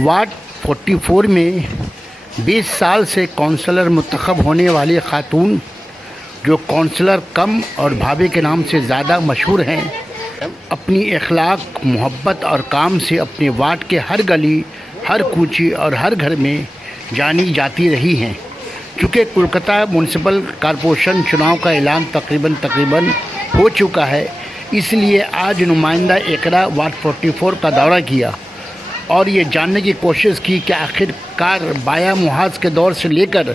Ward 44 में 20 साल से कौंसलर मुंतखब होने वाली खातून, जो कौंसलर कम और भाभी के नाम से ज़्यादा मशहूर हैं, अपनी इखलाक, मोहब्बत और काम से अपने वार्ड के हर गली, हर कूची और हर घर में जानी जाती रही हैं। चूँकि कोलकाता म्यूनसिपल कॉरपोरेशन चुनाव का ऐलान तकरीबन हो चुका है, इसलिए आज नुमाइंदा एकरा वार्ड 44 का दौरा किया और ये जानने की कोशिश की कि आखिरकार बाया मुहाज के दौर से लेकर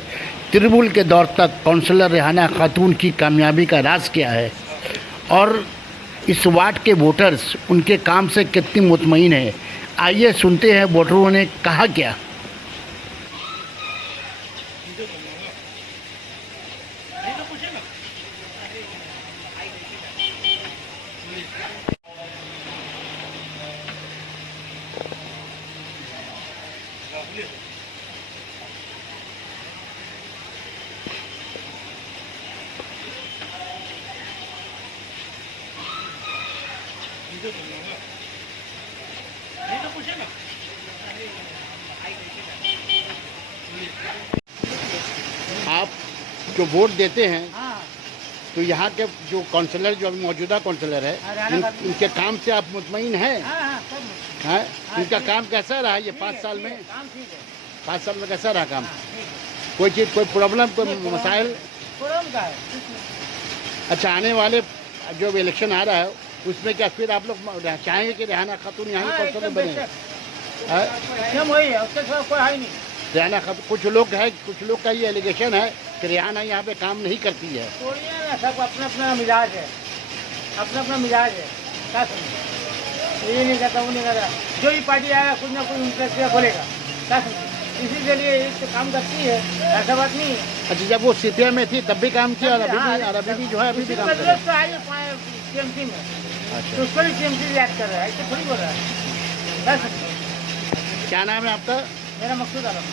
त्रिबुल के दौर तक कौंसलर रेहाना खातून की कामयाबी का राज क्या है और इस वार्ड के वोटर्स उनके काम से कितनी मुतमईन है। आइए सुनते हैं वोटरों ने कहा क्या। आप जो वोट देते हैं तो यहाँ के जो काउंसलर, जो अभी मौजूदा काउंसलर है, उनके काम से आप मुतमईन हैं? हैं? उनका काम कैसा रहा ये 5 साल में? 5 साल में कैसा रहा काम? कोई चीज़, कोई प्रॉब्लम, कोई मसाइल? अच्छा, आने वाले जो इलेक्शन आ रहा है उसमें क्या फिर आप लोग चाहेंगे कि रेहाना खातून यहाँ की काउंसलर बने? रेहाना खातून, कुछ लोग का ये एलिगेशन है कि रेहाना यहाँ पे काम नहीं करती है। सब अपना अपना मिजाज है, क्या समझे, ये नहीं करता, वो नहीं करता, जो ही पार्टी आएगा कुछ ना कुछ उनका बोलेगा, क्या समझे, इसी के लिए तो काम करती है, ऐसा बात नहीं है। अच्छा, जब वो सीपीएम में थी तब भी काम किया और अभी भी जो है अभी भी काम कर रहा है टीएमसी में। अच्छा, तो उसको भी टीएमसी याद कर रहा है, ऐसे थोड़ी बोल रहा है। क्या नाम है आपका? मेरा मकसूद आलम।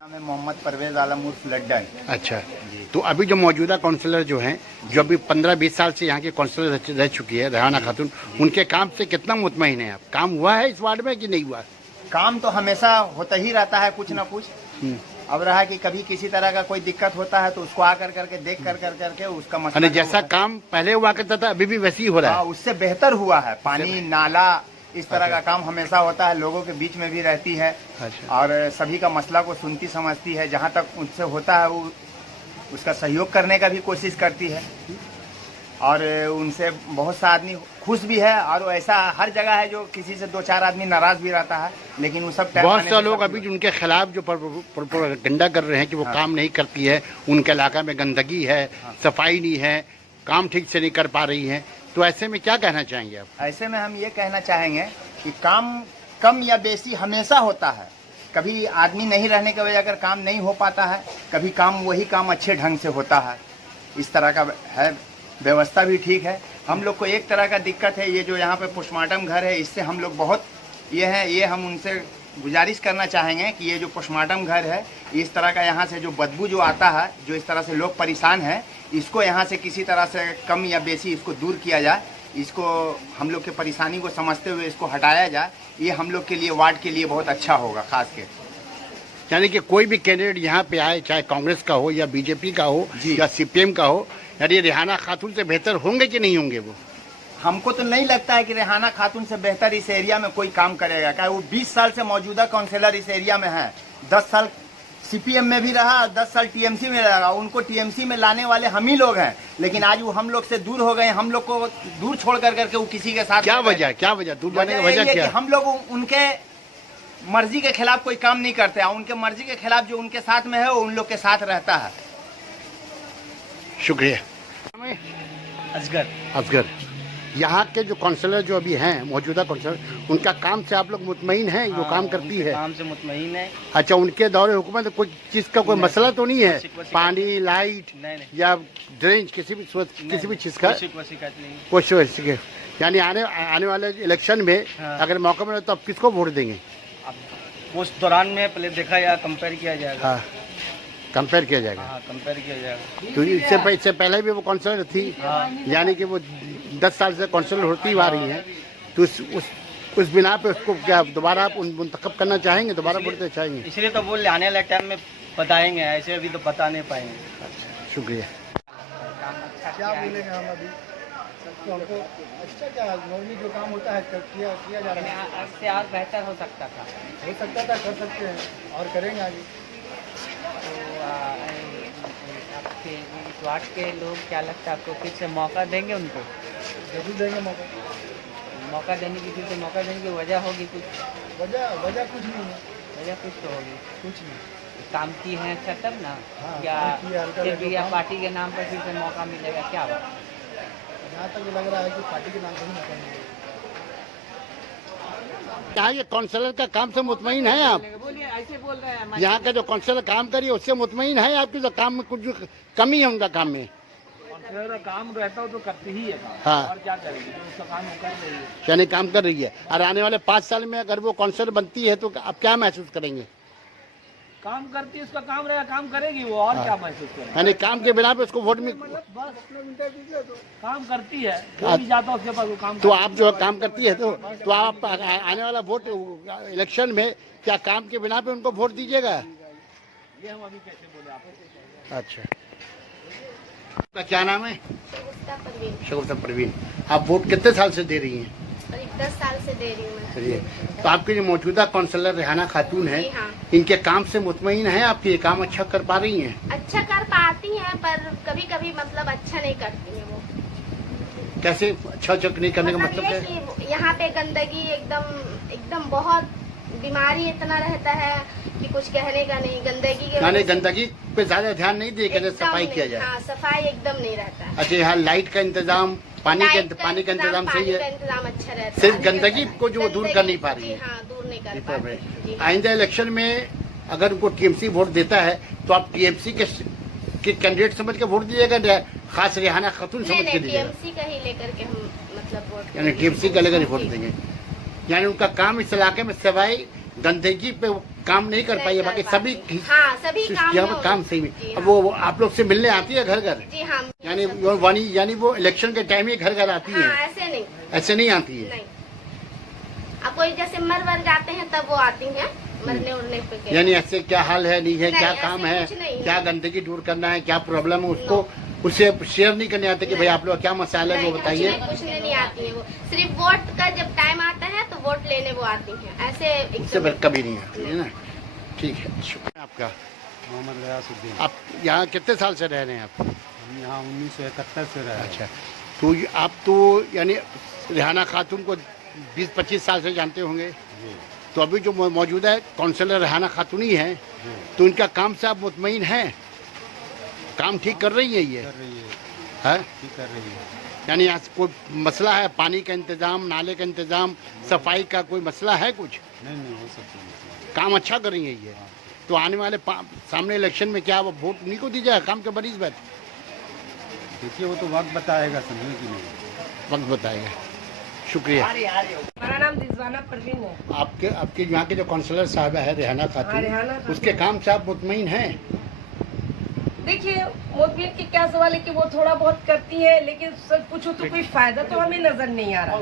नाम है मोहम्मद परवेज आलम उर्फ लड्डा। अच्छा, तो अभी जो मौजूदा काउंसलर जो हैं, जो अभी 15-20 साल से यहाँ के काउंसलर रह चुकी है रेहाना खातून, उनके काम से कितना मुतमईन है आप? काम हुआ है इस वार्ड में कि नहीं हुआ? काम तो हमेशा होता ही रहता है, कुछ ना कुछ। अब रहा कि कभी किसी तरह का कोई दिक्कत होता है तो उसको आकर करके देख करके उसका मसला, जैसा काम पहले हुआ करता था अभी भी वैसे ही हो रहा है? उससे बेहतर हुआ है। पानी, नाला, इस तरह का काम हमेशा होता है, लोगों के बीच में भी रहती है। अच्छा। और सभी का मसला को सुनती समझती है, जहाँ तक उनसे होता है वो उसका सहयोग करने का भी कोशिश करती है। और उनसे बहुत सा आदमी खुश भी है, और ऐसा हर जगह है जो किसी से 2-4 आदमी नाराज भी रहता है, लेकिन वो सब बहुत से लोग अभी उनके खिलाफ जो प्रोपेगेंडा कर रहे हैं कि वो काम नहीं करती है, उनके इलाका में गंदगी है, सफाई नहीं है, काम ठीक से नहीं कर पा रही है, तो ऐसे में क्या कहना चाहेंगे आप? ऐसे में हम ये कहना चाहेंगे कि काम कम या बेसी हमेशा होता है। कभी आदमी नहीं रहने की वजह अगर काम नहीं हो पाता है, कभी काम वही काम अच्छे ढंग से होता है। इस तरह का है, व्यवस्था भी ठीक है। हम लोग को एक तरह का दिक्कत है, ये जो यहाँ पे पोस्टमार्टम घर है, इससे हम लोग बहुत ये हम उनसे गुजारिश करना चाहेंगे कि ये जो पोस्टमार्टम घर है, इस तरह का यहाँ से जो बदबू जो आता है, जो इस तरह से लोग परेशान हैं, इसको यहाँ से किसी तरह से कम या बेसी इसको दूर किया जाए। इसको हम लोग के परेशानी को समझते हुए इसको हटाया जाए। ये हम लोग के लिए, वार्ड के लिए बहुत अच्छा होगा। खास के यानी कि कोई भी कैंडिडेट यहाँ पे आए, चाहे कांग्रेस का हो या बीजेपी का हो या सीपीएम का हो, यानी रेहाना खातून से बेहतर होंगे कि नहीं होंगे? वो हमको तो नहीं लगता है कि रेहाना खातून से बेहतर इस एरिया में कोई काम करेगा। क्या वो 20 साल से मौजूदा काउंसलर इस एरिया में है, 10 साल सीपीएम में भी रहा और 10 साल टीएमसी में रहा। उनको टीएमसी में लाने वाले हम ही लोग हैं, लेकिन आज वो हम लोग से दूर हो गए। हम लोग को दूर छोड़ करके वो किसी के साथ, क्या वजह दूर जाने की वजह क्या? हम लोग उनके मर्जी के खिलाफ कोई काम नहीं करते हैं। उनके मर्जी के खिलाफ जो उनके साथ में है वो उन लोग के साथ रहता है। शुक्रिया। असगर, यहाँ के जो काउंसलर जो अभी हैं, मौजूदा काउंसलर, उनका काम से आप लोग मुतमईन हैं? जो काम करती है काम से मुतमईन है। अच्छा, उनके दौरे हुकूमत कोई चीज़ का कोई मसला तो नहीं है? पानी, लाइट या ड्रेनेज, किसी भी चीज़ का कोई? यानी आने वाले इलेक्शन में अगर मौका मिले तो आप किसको वोट देंगे? उस दौरान में पहले देखा या कंपेयर किया जाएगा। हाँ, कंपेयर किया जाएगा। कंपेयर किया जाएगा। तो इससे पहले भी वो काउंसलर थी, यानी कि वो 10 साल से काउंसलर होती आ रही हैं, तो उस बिना पे उसको क्या दोबारा आप मुंतखब करना चाहेंगे, दोबारा वोट देना चाहेंगे? इसलिए तो बोल आने वाले टाइम में बताएंगे, ऐसे अभी तो बता नहीं पाएंगे। अच्छा, शुक्रिया। क्या बोलेंगे हम अभी? तो हमको अच्छा क्या नॉर्मली जो काम होता है किया जा रहा है। इससे और बेहतर हो सकता था। हो सकता था, कर सकते हैं और करेंगे आगे। तो आपके इस वार्ड के लोग क्या लगता है आपको, फिर से मौका देंगे उनको? जरूर देंगे मौका देने की, फिर से मौका देने की वजह होगी कुछ? वजह कुछ नहीं है, वजह कुछ तो होगी। कुछ नहीं। काम की है अच्छा तब ना, हाँ, या काम की है, हल्का फिर हल्का भी या काम। पार्टी के नाम पर फिर से मौका मिलेगा, क्या बात? जहाँ तक लग रहा है कि पार्टी के नाम से ही मौका मिलेगा। यहाँ के काउंसलर का काम से मुतमईन है आप? बोलिए, ऐसे बोल रहे हैं। यहाँ का जो काउंसलर काम करिए उससे मुतमईन है आपकी? जो काम में कुछ जो कमी है उनका काम में? काम रहता हो तो करती ही है। हाँ, और क्या करेगी, जो उसका काम वो कर रही है। यानी काम कर रही है। और आने वाले 5 साल में अगर वो काउंसलर बनती है तो आप क्या महसूस करेंगे? काम करती है, उसका काम रहेगा, काम करेगी वो, और क्या महसूस करेगी? यानी काम के बिना पे उसको वोट में बस काम करती है, जो भी जाता है उसके पास वो काम तो आप जो काम करती है तो आप आने वाला वोट इलेक्शन में क्या काम के बिना पे उनको वोट दीजिएगा? ये हम अभी कैसे बोले आपको? अच्छा, आपका क्या नाम है? शगुफ्ता परवीन। शगुफ्ता परवीन। आप वोट कितने साल से दे रही हैं? करीब 10 साल से दे रही हूँ मैं। चलिए, तो आपके जो मौजूदा काउंसलर रेहाना खातून है, जी हाँ। इनके काम से मुतमईन है आपकी? ये काम अच्छा कर पा रही हैं? अच्छा कर पाती हैं, पर कभी कभी मतलब अच्छा नहीं करती हैं वो। कैसे अच्छा नहीं करने का मतलब ये है? कि यहाँ पे गंदगी एकदम बहुत, बीमारी इतना रहता है कि कुछ कहने का नहीं। गंदगी के यानी वजह से गंदगी पे ज्यादा ध्यान नहीं दे के एकदम सफाई किया नहीं, जाए? हाँ, सफाई एकदम नहीं रहता है। अच्छा, यहाँ लाइट का इंतजाम, पानी का इंतजाम सही पानी का है? इंतजाम अच्छा रहता है। सिर्फ गंदगी को जो वो दूर कर नहीं पा रही जी है? हाँ, दूर नहीं कर जी, पा रही। जी हाँ। आइंदा इलेक्शन में अगर उनको टीएमसी वोट देता है तो आप टीएमसी के कैंडिडेट समझ के वोट दीजिएगा, खास रेहाना खातून समझ के दीजिएगा? टीएमसी का ही लेकर के हम मतलब वोट, यानी टीएमसी का लेकर वोट जी। देंगे। यानी उनका काम इस इलाके में सिवाय गंदगी पे वो काम नहीं कर पाई है, बाकी सभी हाँ, सभी यहाँ पर काम सही में। जी अब हाँ। वो आप लोग से मिलने आती है घर घर? जी हाँ। यानी वो इलेक्शन के टाइम ही घर घर आती है? हाँ, ऐसे नहीं, ऐसे नहीं आती है? नहीं। अब कोई जैसे मर जाते हैं तब वो आती हैं, मरने उड़ने पे के। यानी ऐसे क्या हाल है, नहीं है, नहीं, क्या ऐसे काम है, कुछ नहीं है। क्या गंदगी दूर करना है, क्या प्रॉब्लम है, उसको उससे शेयर नहीं करने आते कि भाई आप लोग क्या मसाला है वो बताइए? कुछ नहीं आती है वो, सिर्फ वोट का जब टाइम आता है तो वोट लेने वो आती हैं, ऐसे उससे फिर कभी नहीं आती है ना। ठीक है, शुक्रिया आपका। मोहम्मद गयासुद्दीन। आप यहाँ कितने साल से रह रहे हैं आप? हम यहाँ 1971 से रहे हैं। अच्छा, तो आप तो यानी रेहाना खातून को 20-25 साल से जानते होंगे? जी तो अभी जो मौजूदा है काउंसलर रेहाना खातून ही है, जी, तो उनका काम से आप मुतमईन हैं? काम ठीक कर रही है ये? कर रही है, है? ठीक कर रही है। यानी यहाँ से कोई मसला है, पानी का इंतजाम, नाले का इंतजाम, सफाई का कोई मसला है कुछ? नहीं वो सब चीज़ नहीं। काम अच्छा कर रही है ये। तो आने वाले सामने इलेक्शन में क्या वो वोट उन्हीं को दी जाए काम के बड़ी बात? देखिए वो तो वक्त बताएगा, समझे कि नहीं। वक्त बताएगा। शुक्रिया। हमारा नाम रिजवाना परवीन है। आपके यहाँ के जो काउंसलर साहब है रेहाना हाँ, रेहाना खातून, खातून। उसके काम से आप मुतमईन हैं? देखिए मोतबियत की क्या सवाल है कि वो थोड़ा बहुत करती है, लेकिन सब कुछ हो तो कोई फायदा तो हमें नजर नहीं आ रहा।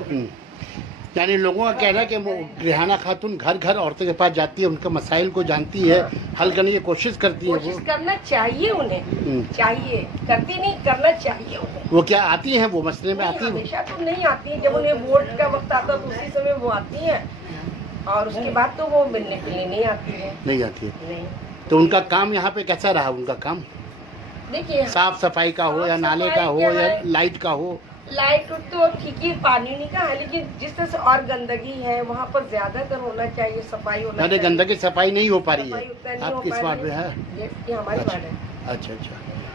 यानी लोगों का कहना है कि वो रेहाना खातून घर घर औरतों के पास जाती है, उनके मसाइल को जानती है, हल करने की कोशिश करती है। कोशिश करना चाहिए उन्हें, चाहिए, करती नहीं, करना चाहिए उन्हें। वो क्या आती हैं, वो मसले में नहीं, आती हैं? हमेशा तो नहीं आती है, जब उन्हें वोट का वक्त आता है तो उसी समय वो आती है, और उसके बाद तो वो मिलने के लिए नहीं आती है। नहीं आती है? नहीं। तो उनका काम यहाँ पे कैसा रहा? उनका काम देखिए साफ सफाई का हो या नाले का हो या लाइट का हो? लाइट तो ठीक ही, पानी नहीं का है, लेकिन जिस तरह से और गंदगी है वहाँ पर ज्यादातर होना चाहिए, सफाई होना यानी चाहिए। गंदगी सफाई नहीं हो पा रही सफाई है? उतना नहीं आप हो किस पा वार्ड रही में है? ये हमारी अच्छा। वार्ड है। अच्छा,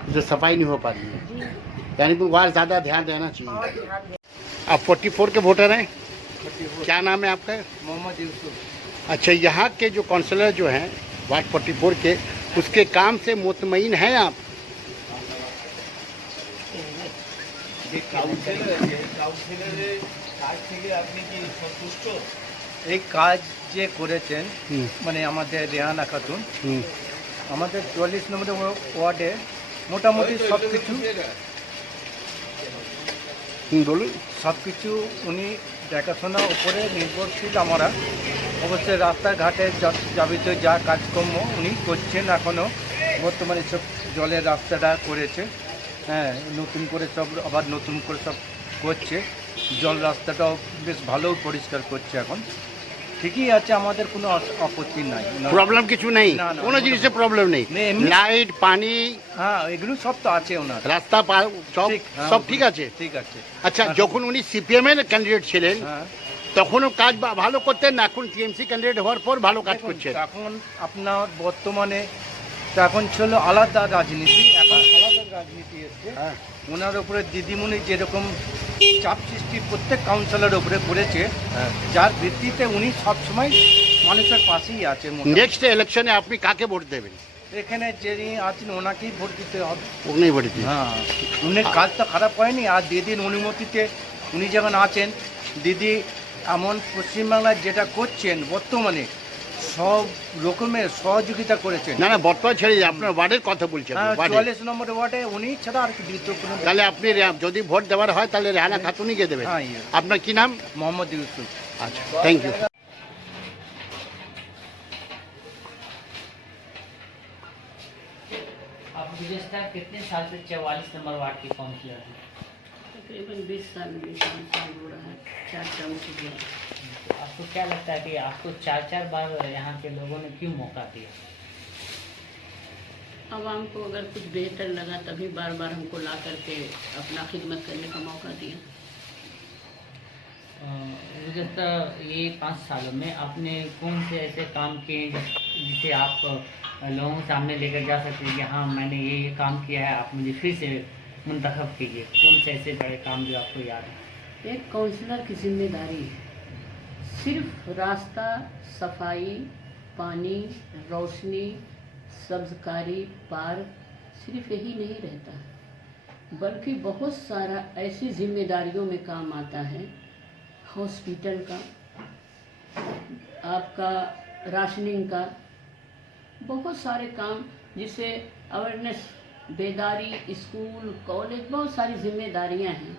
जो सफाई नहीं हो पा रही है, जी, यानी कि वहाँ ज्यादा ध्यान देना और चाहिए। ध्यान दें। आप 44 के वोटर हैं? क्या नाम है आपका? मोहम्मद यूसुफ। अच्छा, यहाँ के जो काउंसलर जो हैं वार्ड 44 के, उसके काम से मुतमईन हैं आप? एक কাজ যে করেছেন হুম, মানে আমাদের রেহানা খাতুন, হুম, আমাদের 44 নম্বর ওয়ার্ডে মোটামুটি সব কিছু বলুন। সব কিছু উনি দেখাশোনা উপরে নির্ভরশীল আমরা। অবশ্যই রাস্তাঘাটে যাবতীয় যা কাজকর্ম উনি করছেন এখনও বর্তমানে সব জলের রাস্তাটা করেছে, হ্যাঁ নতুন করে সব আবার নতুন করে সব করছে, জল রাস্তাটাও বেশ ভালো পরিষ্কার করছে এখন। ঠিকই আছে, আমাদের কোনো আপত্তি নাই। প্রবলেম কিছু নেই, না, না, কোনো জিনিসের প্রবলেম নেই, নেই, এমনি- লাইট পানি হ্যাঁ এগুলো সব তো আছে ওনার। রাস্তা সব ঠিক, হ্যাঁ, সব ঠিক আছে। ঠিক আছে। আচ্ছা, যখন উনি সিপিএম এর ক্যান্ডিডেট ছিলেন হ্যাঁ তখনও কাজ ভালো করতেন না, এখন টিএমসি ক্যান্ডিডেট হওয়ার পর ভালো কাজ করছেন? এখন আপনার বর্তমানে তো এখন ছিল আলাদা রাজনীতি, এখন আলাদা রাজনীতি এসছে। হ্যাঁ। ওনার উপরে দিদিমণি যেরকম চাপ সৃষ্টি প্রত্যেক কাউন্সিলর উপরে করেছে, যার ভিত্তিতে উনি সবসময় মানুষের পাশেই আছে। নেক্সট ইলেকশনে আপনি কাকে ভোট দেবেন? এখানে যিনি আছেন ওনাকেই ভোট দিতে হবে। উনি ভোট দিবেন? হ্যাঁ, উনি কাজ তো খারাপ হয়নি, আর দিদির অনুমতিতে উনি যখন আছেন, দিদি এমন পশ্চিমবাংলায় যেটা করছেন বর্তমানে সব রকমের সহযোগিতা করেছেন। না না, বর্তমান ছেড়ে আপনার ওয়ার্ডের কথা বলছেন। হ্যাঁ, ওয়ার্ডে। 44 নম্বর ওয়ার্ডে উনি ছাড়া আর কি দ্বিতীয় কোনো। তাহলে আপনি যদি ভোট দেওয়ার হয় তাহলে রেহানা খাতুনকে দেবেন। হ্যাঁ, আপনার কি নাম? মোহাম্মদ ইউসুফ। আচ্ছা, থ্যাংক ইউ। आप गुज़श्ता कितने साल से 44 नंबर वार्ड की काउंसिलर हैं? तकरीबन 20 साल हो रहा है, 4 टर्म से गया। तो आपको क्या लगता है कि आपको 4 बार यहाँ के लोगों ने क्यों मौका दिया? आवाम को अगर कुछ बेहतर लगा तभी बार बार हमको ला करके अपना खिदमत करने का मौका दिया। गुज़श्ता ये 5 सालों में आपने कौन से ऐसे काम किए जिसे आप लोगों के सामने लेकर जा सकते हैं कि हाँ मैंने ये काम किया है, आप मुझे फिर से मुंतखब कीजिए? कौन से ऐसे बड़े काम जो आपको याद है? एक काउंसलर की जिम्मेदारी है सिर्फ रास्ता, सफाई, पानी, रोशनी, सब्जकारी, पार्क, सिर्फ यही नहीं रहता, बल्कि बहुत सारा ऐसी जिम्मेदारियों में काम आता है। हॉस्पिटल का, आपका राशनिंग का, बहुत सारे काम जिससे अवेयरनेस, बेदारी, स्कूल, कॉलेज, बहुत सारी जिम्मेदारियां हैं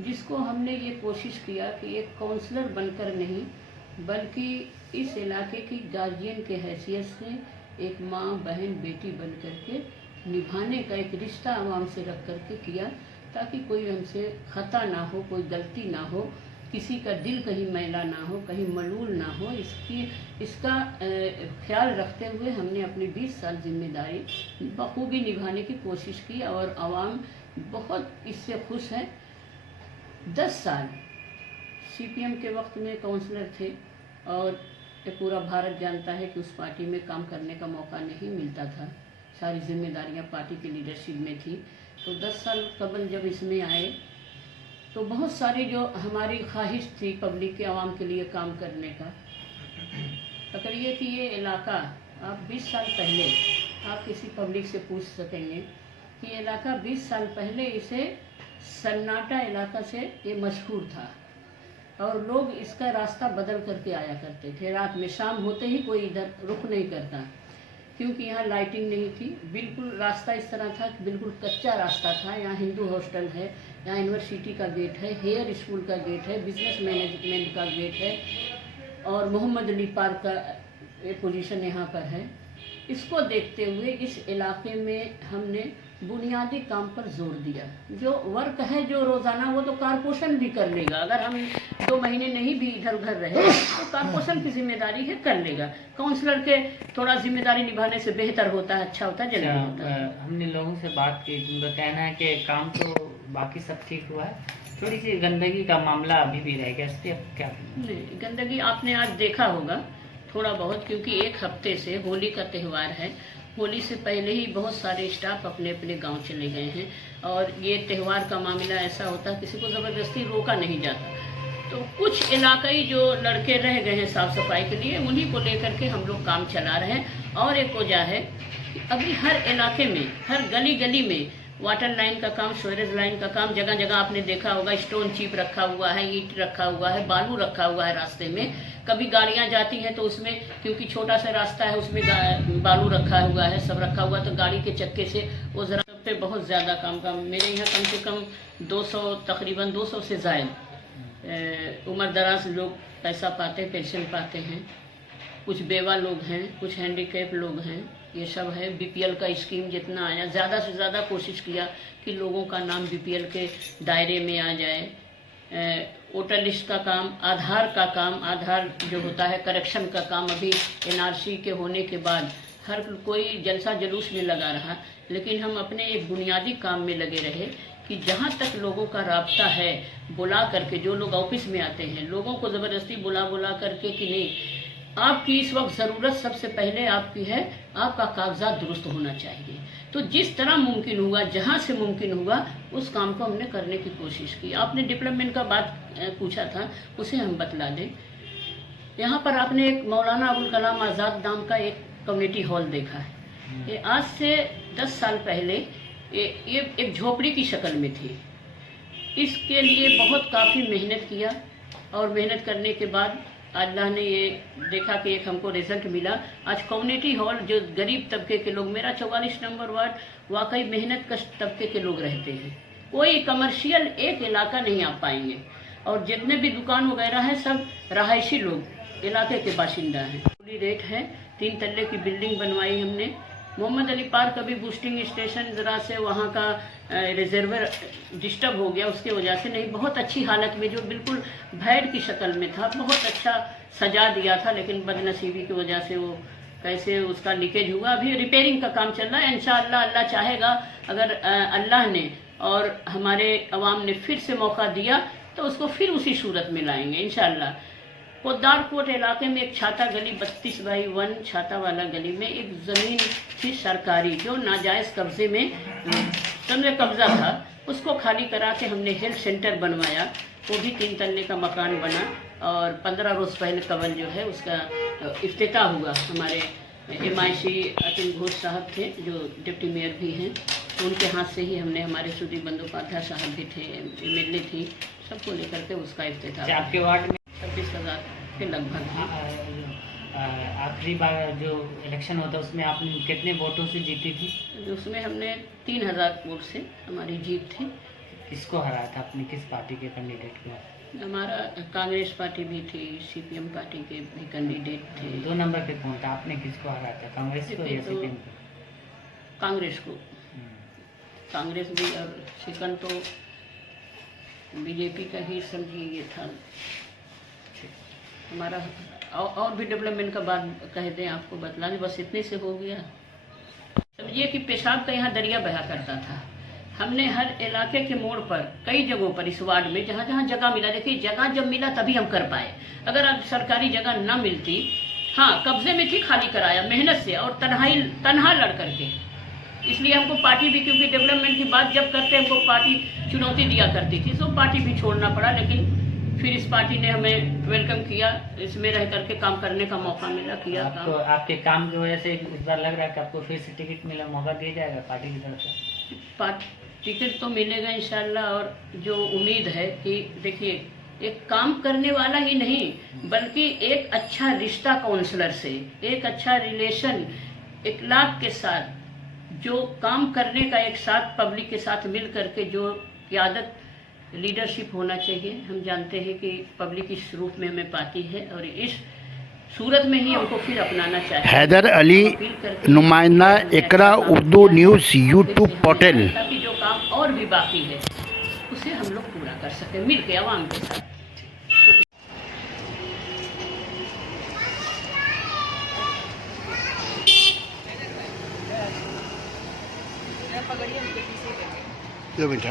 जिसको हमने ये कोशिश किया कि एक काउंसलर बनकर नहीं बल्कि इस इलाके की गार्जियन के हैसियत से एक माँ, बहन, बेटी बन करके निभाने का एक रिश्ता आवाम से रख करके किया, ताकि कोई हमसे खता ना हो, कोई गलती ना हो, किसी का दिल कहीं मैला ना हो, कहीं मलूल ना हो। इसका ख्याल रखते हुए हमने अपनी 20 साल जिम्मेदारी बखूबी निभाने की कोशिश की और आवाम बहुत इससे खुश है। 10 साल सीपीएम के वक्त में काउंसलर थे और ये पूरा भारत जानता है कि उस पार्टी में काम करने का मौका नहीं मिलता था, सारी जिम्मेदारियां पार्टी की लीडरशिप में थी। तो 10 साल कबल जब इसमें आए तो बहुत सारी जो हमारी ख्वाहिश थी पब्लिक के, आवाम के लिए काम करने का, अगर ये कि ये इलाका आप 20 साल पहले आप किसी पब्लिक से पूछ सकेंगे कि ये इलाका 20 साल पहले इसे सन्नाटा इलाका से ये मशहूर था और लोग इसका रास्ता बदल करके आया करते थे। रात में शाम होते ही कोई इधर रुक नहीं करता, क्योंकि यहाँ लाइटिंग नहीं थी। बिल्कुल रास्ता इस तरह था कि बिल्कुल कच्चा रास्ता था। यहाँ हिंदू हॉस्टल है, यहाँ यूनिवर्सिटी का गेट है, हेयर स्कूल का गेट है, बिजनेस मैनेजमेंट का गेट है और मोहम्मद अली पार्क का पोजीशन यहाँ पर है। इसको देखते हुए इस इलाके में हमने बुनियादी काम पर जोर दिया। जो वर्क है जो रोज़ाना, वो तो कारपोरेशन भी कर लेगा। अगर हम 2 महीने नहीं भी इधर उधर रहे तो कारपोरेशन की जिम्मेदारी है, कर लेगा। काउंसलर के थोड़ा जिम्मेदारी निभाने से बेहतर होता है, अच्छा होता है, जल्दी होता है। हमने लोगों से बात की, उनका कहना है कि काम तो बाकी सब ठीक हुआ है, थोड़ी सी गंदगी का मामला अभी भी रह गया। इस पर क्या? नहीं, गंदगी आपने आज देखा होगा थोड़ा बहुत, क्योंकि 1 हफ्ते से होली का त्यौहार है। होली से पहले ही बहुत सारे स्टाफ अपने अपने गांव चले गए हैं और ये त्यौहार का मामला ऐसा होता है किसी को ज़बरदस्ती रोका नहीं जाता। तो कुछ इलाकाई जो लड़के रह गए हैं साफ़ सफाई के लिए, उन्हीं को लेकर के हम लोग काम चला रहे हैं। और एक वजह है कि अभी हर इलाके में, हर गली गली में वाटर लाइन का काम, सीवरेज लाइन का काम, जगह जगह आपने देखा होगा स्टोन चिप रखा हुआ है, ईंट रखा हुआ है, बालू रखा हुआ है रास्ते में। कभी गाड़ियां जाती हैं तो उसमें, क्योंकि छोटा सा रास्ता है, उसमें बालू रखा हुआ है, सब रखा हुआ, तो गाड़ी के चक्के से वो ज़रा पे बहुत ज़्यादा काम मेरे यहाँ कम से कम 200, तकरीबन 200 से ज़ायद उम्र दराज लोग पैसा पाते, पेंशन पाते हैं, कुछ बेवा लोग हैं, कुछ हैंडीकैप लोग हैं, ये सब है। बीपीएल का स्कीम जितना आया, ज़्यादा से ज़्यादा कोशिश किया कि लोगों का नाम बीपीएल के दायरे में आ जाए। वोटर लिस्ट का काम, आधार का काम, आधार जो होता है करेक्शन का काम, अभी एनआरसी के होने के बाद हर कोई जलसा जुलूस में लगा रहा, लेकिन हम अपने एक बुनियादी काम में लगे रहे कि जहाँ तक लोगों का राब्ता है, बुला करके, जो लोग ऑफिस में आते हैं, लोगों को ज़बरदस्ती बुला करके कि नहीं, आपकी इस वक्त ज़रूरत सबसे पहले आपकी है, आपका कागजात दुरुस्त होना चाहिए। तो जिस तरह मुमकिन हुआ, जहाँ से मुमकिन हुआ, उस काम को हमने करने की कोशिश की। आपने डेवलपमेंट का बात पूछा था, उसे हम बतला दें। यहाँ पर आपने एक मौलाना अबुल कलाम आज़ाद नाम का एक कम्युनिटी हॉल देखा है। ये आज से 10 साल पहले ये एक झोपड़ी की शक्ल में थी। इसके लिए बहुत काफ़ी मेहनत किया और मेहनत करने के बाद अल्लाह ने ये देखा कि एक हमको रिजल्ट मिला। आज कम्युनिटी हॉल, जो गरीब तबके के लोग, मेरा 44 नंबर वार्ड वाकई मेहनत कश तबके के लोग रहते हैं, कोई कमर्शियल एक इलाका नहीं आप पाएंगे, और जितने भी दुकान वगैरह हैं सब रहायशी लोग इलाके के बाशिंदा हैं। पूरी रेट है, 3 तल्ले की बिल्डिंग बनवाई हमने। मोहम्मद अली पार्क अभी बूस्टिंग स्टेशन ज़रा से वहाँ का रिजर्वर डिस्टर्ब हो गया, उसके वजह से नहीं, बहुत अच्छी हालत में, जो बिल्कुल भैड़ की शक्ल में था, बहुत अच्छा सजा दिया था, लेकिन बदनसीबी की वजह से वो कैसे उसका लीकेज हुआ। अभी रिपेयरिंग का काम चल रहा है। इंशाअल्लाह अल्लाह चाहेगा, अगर अल्लाह ने और हमारे अवाम ने फिर से मौका दिया तो उसको फिर उसी सूरत में लाएंगे इंशाअल्लाह। पोद्दारकोट इलाके में एक छाता गली 32/1 छाता वाला गली में एक ज़मीन थी सरकारी, जो नाजायज़ कब्जे में तंग कब्जा था, उसको खाली करा के हमने हेल्थ सेंटर बनवाया। वो भी 3 तल्ले का मकान बना और 15 रोज़ पहले कबल जो है उसका इफ्तिताह हुआ। हमारे MIC अतिल घोष साहब थे, जो डिप्टी मेयर भी हैं, तो उनके हाथ से ही हमने, हमारे सुधीर बंदोपाध्याय साहब भी थे, MLA थी, सबको लेकर के उसका इफ्तिताह। आपके वार्ड में 26,000 के लगभग है। आखिरी बार जो इलेक्शन होता है उसमें आपने कितने वोटों से जीती थी? उसमें हमने 3000 वोट से हमारी जीत थी। किसको हराया था? अपनी किस पार्टी के कैंडिडेट को? हमारा कांग्रेस पार्टी भी थी, CPM पार्टी के भी कैंडिडेट थे। 2 नंबर पे कौन था? आपने किसको हराया था, कांग्रेस को या CPM को? कांग्रेस को। कांग्रेस भी, और सेकंड तो BJP का ही समझिए ये था हमारा। और भी डेवलपमेंट का बात कह दें, आपको बतला दें, बस इतने से हो गया। समझिए कि पेशाब का यहाँ दरिया बहा करता था। हमने हर इलाके के मोड़ पर, कई जगहों पर इस वार्ड में जहाँ जहाँ जगह मिला, देखिए जगह जब मिला तभी हम कर पाए। अगर अब सरकारी जगह ना मिलती, हाँ कब्जे में थी, खाली कराया मेहनत से और तनहा लड़ करके। इसलिए हमको पार्टी भी, क्योंकि डेवलपमेंट की बात जब करते हमको पार्टी चुनौती दिया करती थी, तो पार्टी भी छोड़ना पड़ा, लेकिन फिर इस पार्टी ने हमें वेलकम किया, इसमें रह करके काम करने का मौका मिला, किया आपको काम। आपके काम की वजह से इस बार लग रहा है कि आपको फिर से टिकट मिला, मौका दिया जाएगा पार्टी की तरफ से? टिकट तो मिलेगा इंशाल्लाह। और जो उम्मीद है कि देखिए, एक काम करने वाला ही नहीं, बल्कि एक अच्छा रिश्ता काउंसलर से, एक अच्छा रिलेशन इखलाक के साथ, जो काम करने का एक साथ पब्लिक के साथ मिल करके जो क़यादत लीडरशिप होना चाहिए। हम जानते हैं कि पब्लिक इस रूप में हमें पाती है और इस सूरत में ही हमको फिर अपनाना चाहिए। हैदर अली, नुमाइंदा इकरा उर्दू न्यूज़ यूट्यूब पोर्टल। ताकि जो काम और भी बाकी है उसे हम लोग पूरा कर सकें मिल के आवाम के साथ। दो मिनट